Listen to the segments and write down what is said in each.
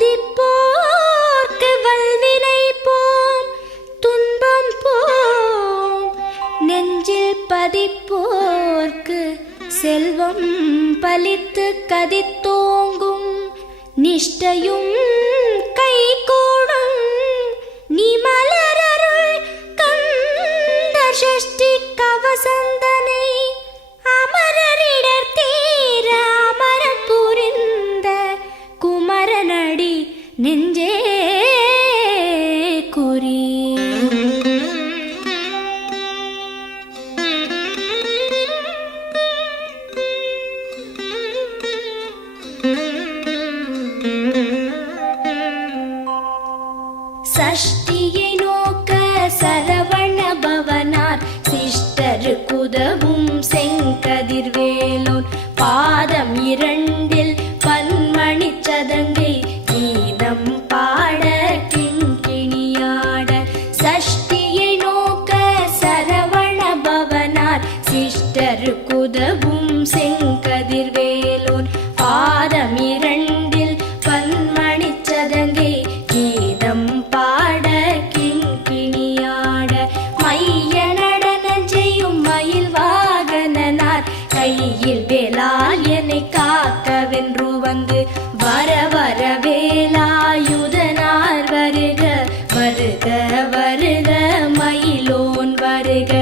துதிப்போர்க்கு வல்வினை போம் துன்பம் போம். நெஞ்சில் பதிப்போர்க்கு செல்வம் பலித்து கதித்தோங்கும். நிஷ்டையும் கைகூடும் நீ மலரருள் கந்த சஷ்டி கவசந்தனை. அமரரிடர் தீர அமரம் புரிந்த குமரனடி நெஞ்சே குறி. சஷ்டியை நோக்க சரவண பவனார் சிஷ்டருக்குதவும் செங்கதிர்வேலோன். பாதம் இரண்டில் பன்மணி சதங்கை கீதம் பாட கிண்கிணியாட. சஷ்டியை நோக்க சரவண பவனார் சிஷ்டருக்குதவும் செங்கதிர்வேலோன். பாதம் இரண்டில் பன்மணி சதங்கை கீதம் பாட கிண்கிணியாட. மைய நடன செய்யும் மயில் வாகனனார் கையில் வேலால் என்னை காக்கவென்று வந்து. வர வர வேலாயுதனார் வருக வருக வருக மயிலோன் வருக.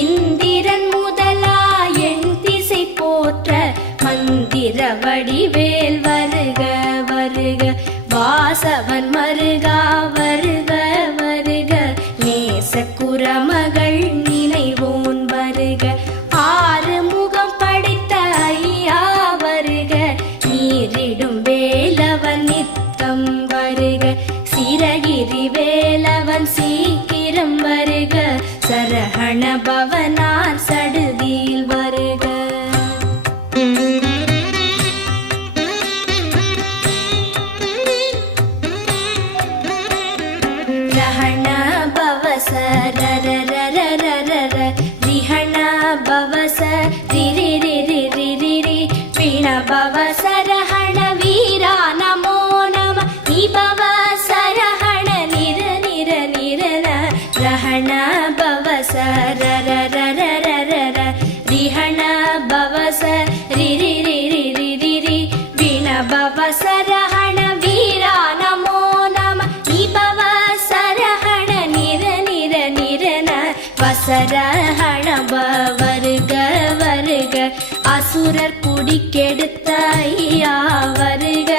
இந்திரன் முதலா என் திசை போற்ற மந்திர வடிவேல் வருக வருக. வாசவன் மருகா வருக வருக. நேச குரமகள் நினைவோன் வருக. ஆறு முகம் படைத்த ஐயா வருக. நீரிடும் வேலவன் நித்தம் வருக. சிரகிரி வேலவன் சீக்கிரம் வருக. சரஹண பவனார் சடுதியில் வருக. ரஹண பவச ரரரரரரர. ரிஹண பவச ரிரிரிரிரிரிரி. பிண பவச ரஹண வீரா நமோ நம. நிபவ சரஹண நிர நிர நிரன. ரஹண பவச ரரரரரரர. ரிஹண பவச ரிரிரிரிரிரிரி. பிண பவச ரஹண வீரா நமோ நம. நிபவ சரஹண நிர நிர நிரன. வசரஹண வருக வருக. அசுரர் குடிக்கெடுத்த ஐயா வருக.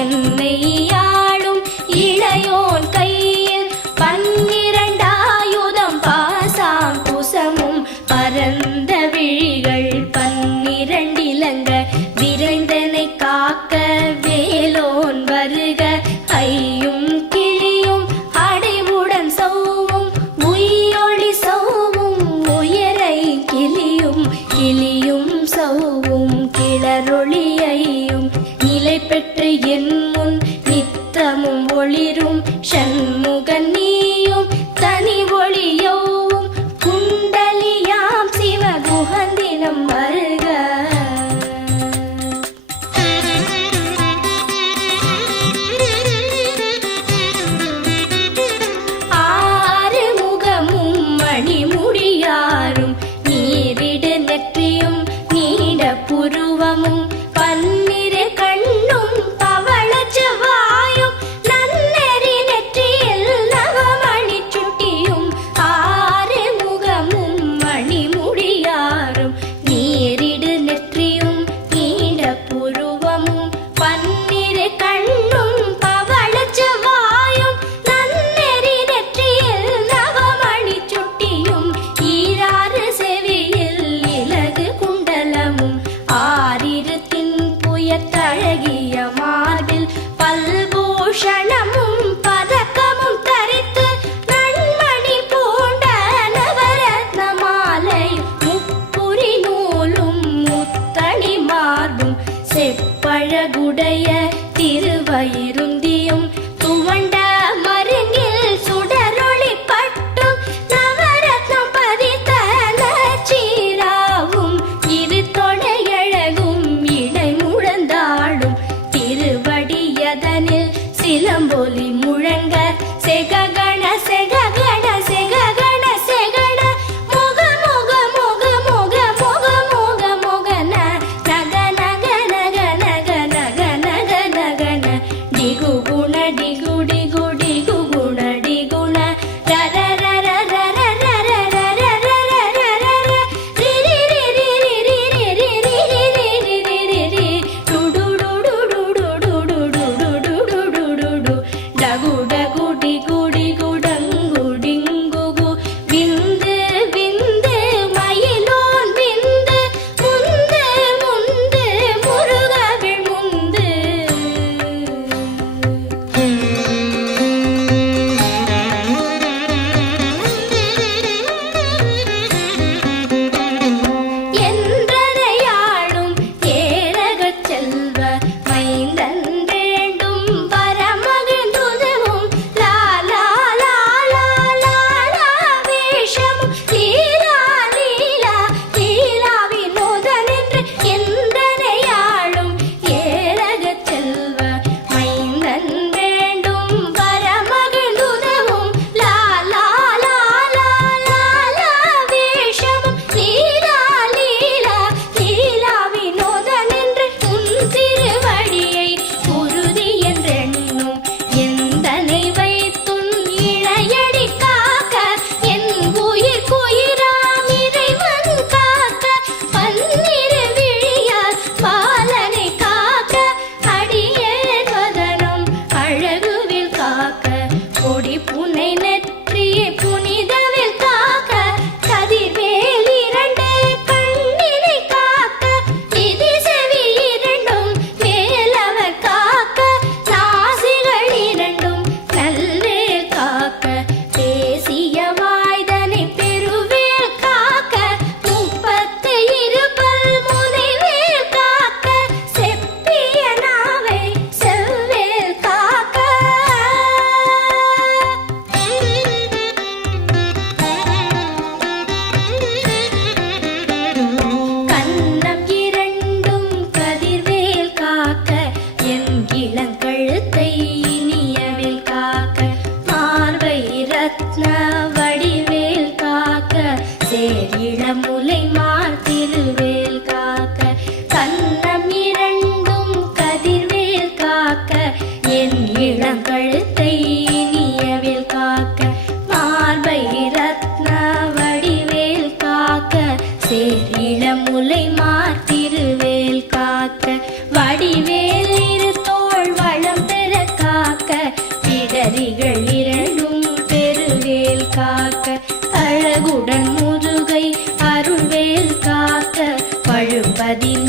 என்னை ஆளும் இளையோன் கையில் பன்னிரண்டாயுதம் பாசாம் குசமும் பரந்த விழிகள் பன்னிரண்டிலங்க. விரைந்தனை காக்க வேலோன் வருக. ஐயும் கிளியும் அடைவுடன் சௌவும் உயிரொளி சௌவும் உயரை கிளியும் கிளியும் சௌவும் கிளரொளியையும் நிலை பெற்று என் முன் நித்தமும் ஒளிரும். ஷண்முகன் நீயும் தனி ஒளியவும் குண்டலியாம் சிவகுகந்தினம் வருக. ஆறு முகமும் மணிமுடியாரும் நீரிடு நெற்றியும் நீட புருவமும் பன்னிரு கண்ணும் பவள செவ்வாயும் நன்னெறி நெற்றியில் நவமணி சுட்டியும். ஆறு முகமும் மணிமுடியாரும் நீரிடு நெற்றியும் நீட புருவமும் பன்னிரு கண்ணும் பவள செவ்வாயும் நன்னெறி நெற்றியில் நவமணி சுட்டியும். ஈராறு செவியில் இலகு குண்டலமும் ஆறிரு தின்புயத்தழகிய மார்பில் பல்பூஷணமும் பதக்கமும் தரித்து நன்மணி பூண்ட நவரத்ன மாலை முப்புரி நூலும் முத்தணி மார்பும் செப்பழகுடைய திருவயிருந்தியும் துவண்ட மருங்கில் சுடரொளி பட்டும் நவரத்னம் பதித்த நச்சீராவும் இரு தொடையழகும் இடை முழந்தாடும் திருவடியதனில்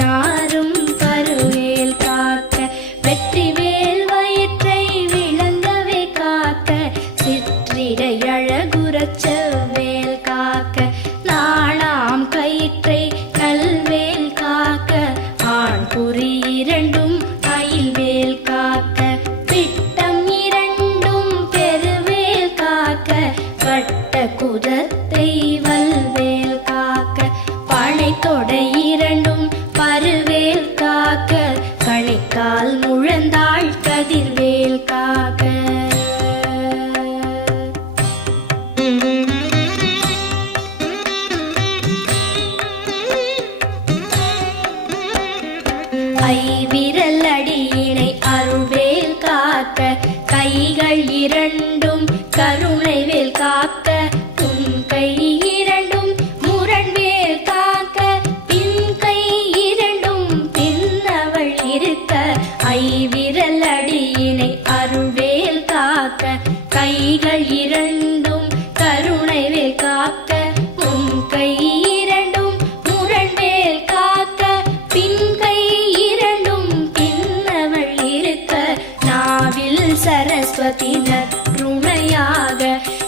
நாரும் பருவேல் காக்க வெற்றிவேல் வயிற்றை விளங்கவே காக்க சிற்றிடை அழகுறச் செவ்வேல் காக்க நாணாம் கயிற்றை நல்வேல் காக்க ஆண் குறி இரண்டும் அயில்வேல் காக்க பிட்டம் இரண்டும் பெருவேல் காக்க வட்ட குதத்தை வல்வேல் காக்க பனை தொடை இரண்டும் பருவேல் காக்க கணைக்கால் முழந்தாள் கதிர்வேல் காக்க ஐவிரல் அடியினை அருள்வேல் காக்க கைகள் இரண்டும் கருணைவேல் காக்க உன் கை இரண்டும் முரண்வேல் காக்க பின் கை இரண்டும் பின்னவள் இருக்க ஐவிரல் அடியினை அருள்வேல் காக்க கைகள் இரண்டும் கருணைவேல் காக்க உன் கை இரண்டும் முரண்வேல் காக்க பின் கை இரண்டும் பின்னவள் இருக்க நாவில் சரஸ்வதி நற்றுணையாக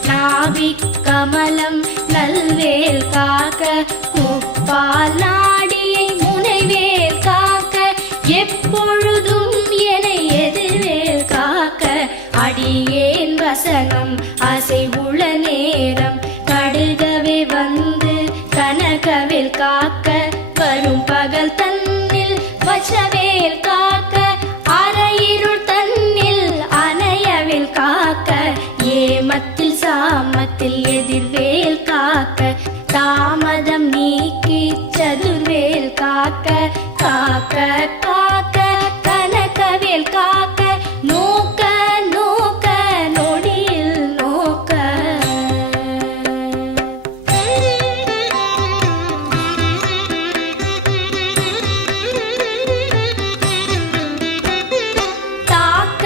நாவிக் கமலம் நல்வேல் காக்க முப்பால் நாடியை முனைவேல் காக்க எப்பொழுதும் என எதிர்வேல் காக்க அடியேன் வசனம் அசைவுள நேரம் கடுகவே வந்து கனகவேல் காக்க வரும் பகல் தன்னில் வச்சவேல் காக்க அரையிருள் தன்னில் அணையவேல் காக்க ஏமத்தில் சாமத்தில் எதிர்வேல் காக்க தாமதம் நீக்கி சதுர்வேல் காக்க காக்க காக்க கனகவேல் காக்க நோக்க நோக்க நொடியில் நோக்க தாக்க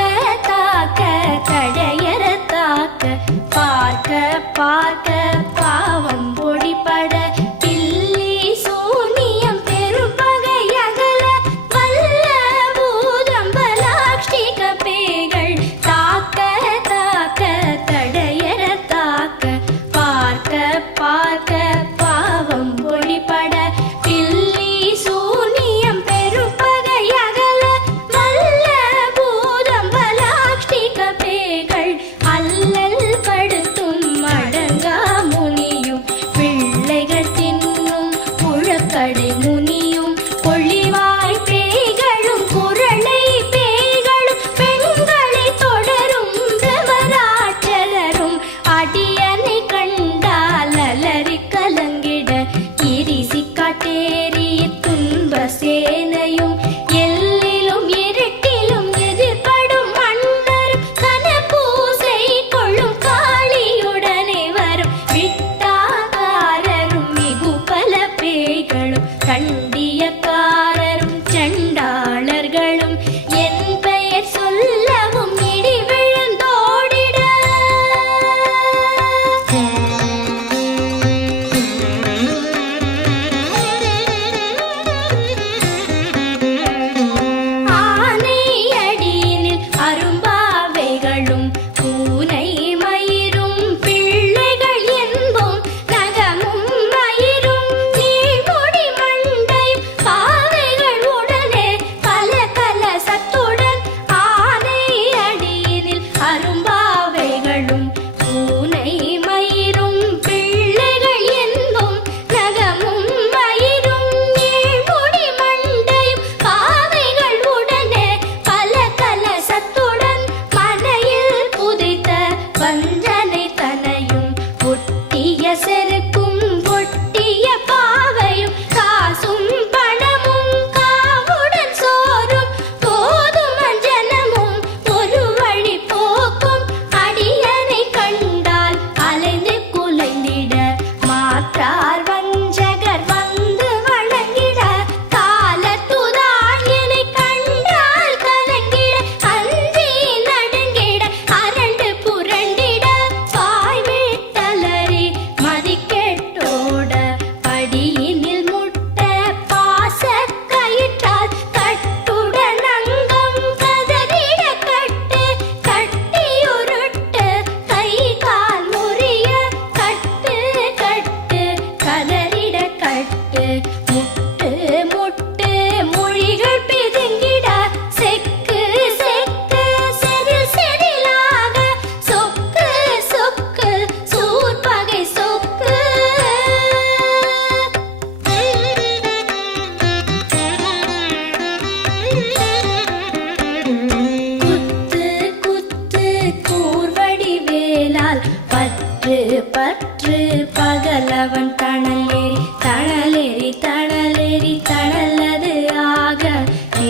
தாக்க தடையற தாக்க பார்க்க பார்க்க பாவம் பொடிபட பில்லி சூனியம் பெரும்பகை அகல வல்ல பூதம்பலாக்ஷிக பேய்கள் தாக்க தாக்க தடையற தாக்க பார்க்க பார்க்க பாவம் பொடிபட பில்லி சூனியம் பெரும்பகை அகல வல்ல பூதம்பலாக்ஷிக பேய்கள் அல்லல் படுத்தும் அடங்கா முனியும் பிள்ளைகள் தின்னும் புழக்கடை முனியும் பொழிவாய் பேய்களும் குரளை பேய்களும் பெண்களை தொடரும் பிரமராட்சலரும் அடியனை கண்டால் அலறி கலங்கிட இரிசி காட்டேறி துன்ப சேனையும் எல்லிலும் இருட்டிலும் எதிர்படும் மன்னரும் கனபூசை கொள்ளும் காளியுடனே வரும் விட்டாகாரரும் மிகு பல பேய்களும் கண்டியக்காரரும் சண்டாளர்களும் என் பெயர் சொல்லவும் இடி விழுந்தோடிட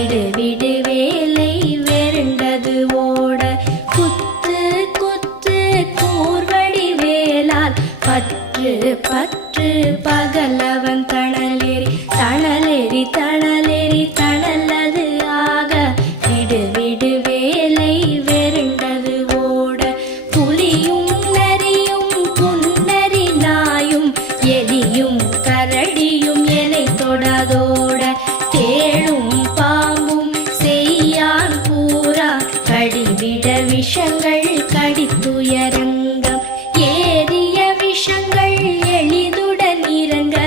விடு விடு வேலை வெருண்டது ஓட குத்து குத்து கூர்வடி வேலால் பற்று பற்று பகலவன் தணலேறி தணலேறி தணலேறி தணலது ஆக விடு விடு வேலை வெருண்டது ஓட புலியும் நரியும் புன்னரி நாயும் எலியும் கரடியும் எனை தொடாதோட தேளும் பாம்பும் செய்யான் பூரா கடிவிட விஷங்கள் கடித்துயரங்கம் ஏறிய விஷங்கள் எளிதுடன் இறங்க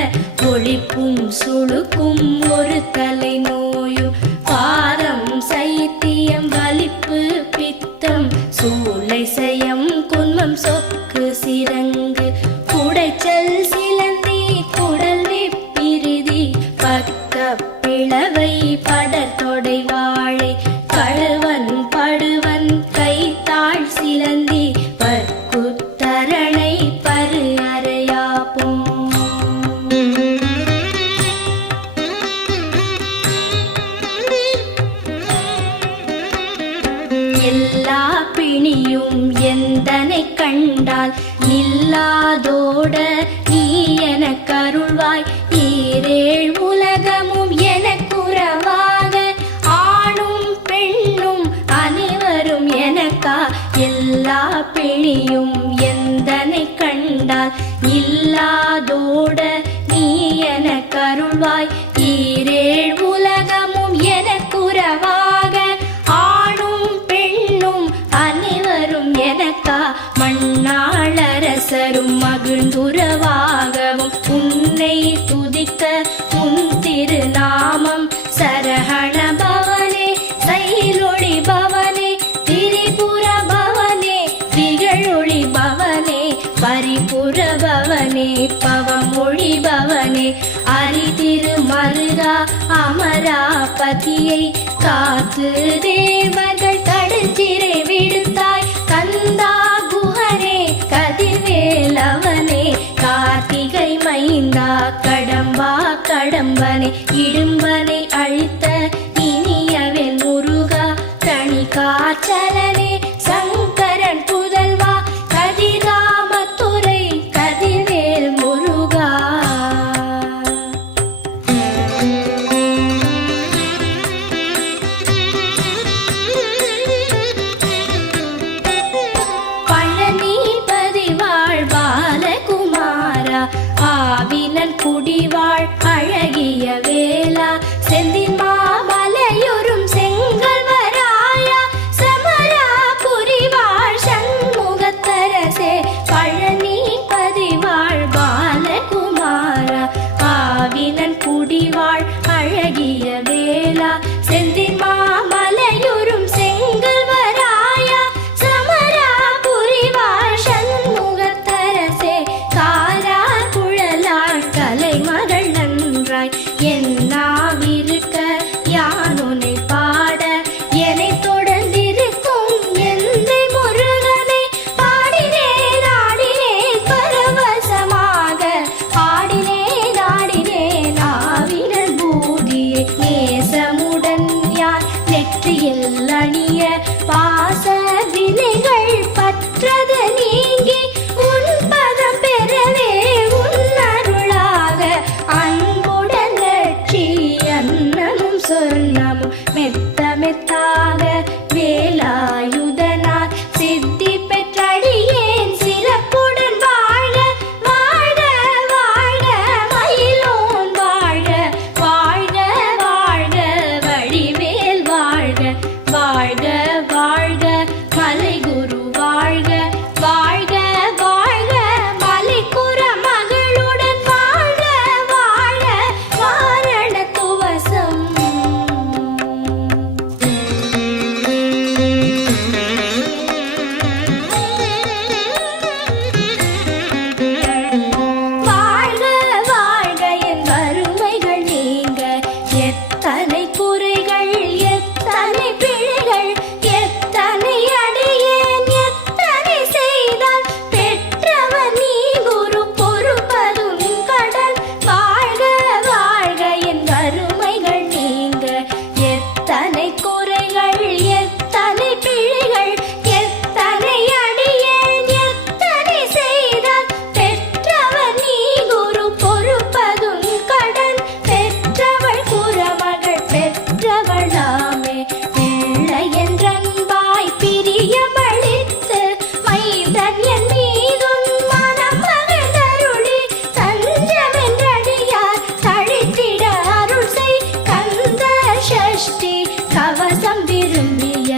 ஒளிப்பும் சுளுக்கும் ஒரு தலை நோயும் பாரம் சைத்தியம் வலிப்பு பித்தம் சூளை சயம் குன்மம் சொக்கு சிரங்கு குடைச்சல் சிலந்தி குடல் வெப்பிரிதி பக்க பிளவை படத்தொடை வாழை கழுவன் படுவன் கைத்தாள் சிலந்தி பற்குத்தரணை பரு அறையாப்பும் எல்லா பிணியும் எந்தனை கண்டால் நில்லாதோட நீ எனக் கருள்வாய் ஈரேழ் உலகமும் எனக்குறவாக ஆணும் பெண்ணும் அனைவரும் எனக்கா எல்லா பிணியும் எந்தனை கண்டால் இல்லாதோட நீ எனக் கருள்வாய் ஈரேழ் உலகமும் எனக்குறவாக ஆணும் பெண்ணும் அனைவரும் எனக்கா மண்ணாளரசரும் மகிழ்ந்துறவாகவும் உன்னை துதிக்க உன் திருநாமம் சரஹண பவனே சைலொளி பவனே திரிபுர பவனே திகழொளி பவனே பரிபுர பவனே பவமொழி பவனே அரிதிரு மருகா அமராபதியை காத்து தேவர்கள் கடுஞ்சிறை விடுத்தாய் கந்தா குஹனே கதிர்வேலவனே கார்த்திகை மைந்தா கடம்பா கடம்பனே இடும்பனை அழித்த இனியவென் முருகா தனி காச்சலனே சங்கரன் புதல்வா கதிராமத்துறை கதிர்வேல் முருகா பழனிபதி வாழ் பாலகுமாரா ஆவினன் குடிவாழ் அழகிய வேலா செந்தின் மாமலையொரும் செங்கல்வராயா சமரா புரிவாழ் சண்முகத்தரசே பழனிபதி வாழ் பாலகுமாரா ஆவினன் குடிவாழ் அழகிய வேலா செந்தின் மாமலையொரும் செங்கல்வராயா சமரா புரிவாழ் சண்முகத்தரசே காரா குழலாள் கலைமகள் நன்றாய் என்னாவிருக்க யானுனை பாட என்னை தொடர்ந்திருக்கும் எந்தை முருகனை பாடினேன் ஆடினேன் பரவசமாக ஆடினேன் ஆடினேன் ஆவினன் பூதியை நேசமுடன் யார் நெற்றியில் அணிய பாச வினைகள் பற்றது நீங்கி உன் பதம் பெறவே உன் அருளாக அன்புடன் லட்சி அன்னமும் சொன்னமும் மெத்த மெத்தாக வேலாயுதனார் சித்தி பெற்றடியேன் சிறப்புடன் வாழ வாழ வாழ மயிலோன் வாழ வாழ்க வாழ்க வடிவேல் வாழ்க வாழ்க வாழ்க மலைகுரு வாழ்க வாழ்க வாழ்க மலைக்குற மகளுடன் வாழ்க வாழ வாரண துவசம் எத்தனை குறைகள் எத்தனை பிழைகள் எத்தனை அடியேன் எத்தனை செய்தால் பெற்றவர் நீ குரு பொறுப்பதும் கடன் பெற்றவள் குறமகள் பெற்றவளாமே பிள்ளை என்றன்பாய் பிரியமளித்து மைந்தன் என் மீதும் மனம் மகிழ்ந்தருளி தஞ்சமென்றடியார் தழித்திட அருள் செய் கந்த சஷ்டி கவசம் விரும்பிய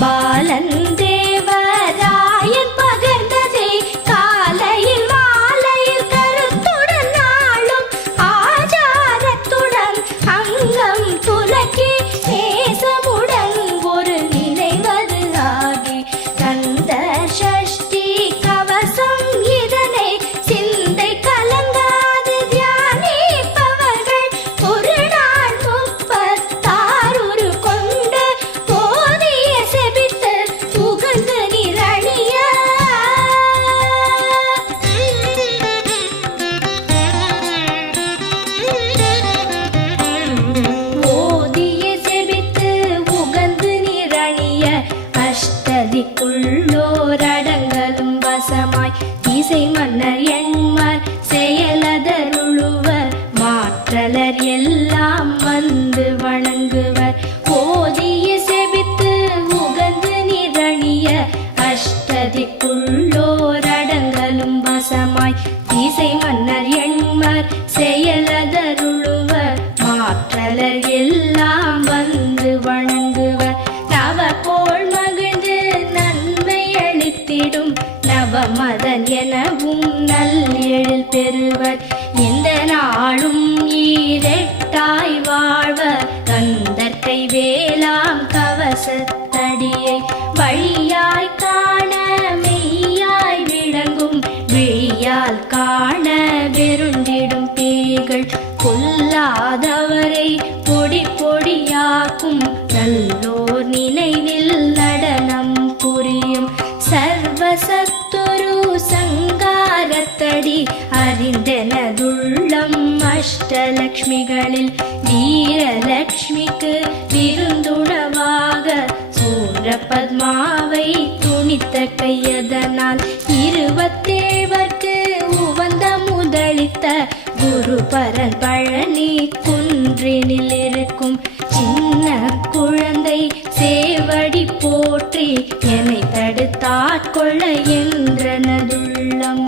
பாலன் தேவராயன் பகர்ந்ததே காலையில் மாலையில் கருத்துடன் நாளும் ஆச்சாரத்துடன் அங்கம் துலக்கி நேசமுடன் ஒரு நினைவது ஆகி கந்த சஷ்டி கவசம் இதனை சிந்தை கலங்காது தியானிப்பவர்கள் ஒரு நாள் 36 கொண்டு போதிய செபித்து புகழ்ந்து நிரணிய ஓதிய செபித்து உகந்து நிரணிய அஷ்டதிக்குள்ளோரடங்கலும் வசமாய் இசை மன்னர் எண்மர் செயலதருளுவர் மாற்றலர் எல்லாம் வந்து வணங்குவர் ஓதிய செபித்து உகந்து நிரணிய அஷ்டதிக்குள்ளோரடங்கலும் வசமாய் இசை மன்னர் எண்மர் செயலதருளுவர் மாற்றலர் எல்லாம் வந்து வணங்குவர் நவகோள் மகிழ்ந்து நன்மை அளித்திடும் நவமதன் எனவும் நல்லெழில் பெறுவர் இந்த நாளும் ஈரெட்டாய் வாழ்வர் கந்தற்கை வேளாம் கவசத்தடியை வழியாய் காண மெய்யாய் விளங்கும் விழியால் காண வெருண்டிடும் பேய்கள் கொல்லாதவரை பொடி பொடியாக்கும் நல்லோர் நினைவில் நடனம் புரியும் சர்வசத்துரு சங்காரத்தடி அறிந்தனதுள்ளம் அஷ்டலக்ஷ்மிகளில் வீரலக்ஷ்மிக்கு விருந்துணவாக சூரபத்மாவை துணித்த கையதனால் 27 உவந்த முதலித்த குருபரன் பழனி குன்றினில் இருக்கும் சின்ன குழந்தை சேவடி போற்றி என்னை தடுத்தாட்கொள்ள என்றனதுள்ளம்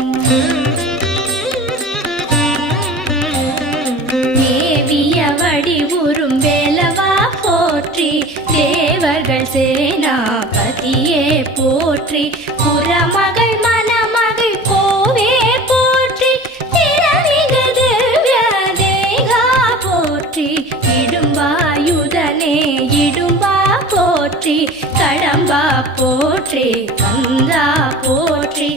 மேவிய வடிவுறும் வேலவா போற்றி தேவர்கள் சேனாபதியே போற்றி புறமகள் மணமகள் கோவே போற்றி திறமிகு திவ்ய தேகா போற்றி இடும்பாயுதனே இடும்பா போற்றி கடம்பா போற்றி கந்தா போற்றி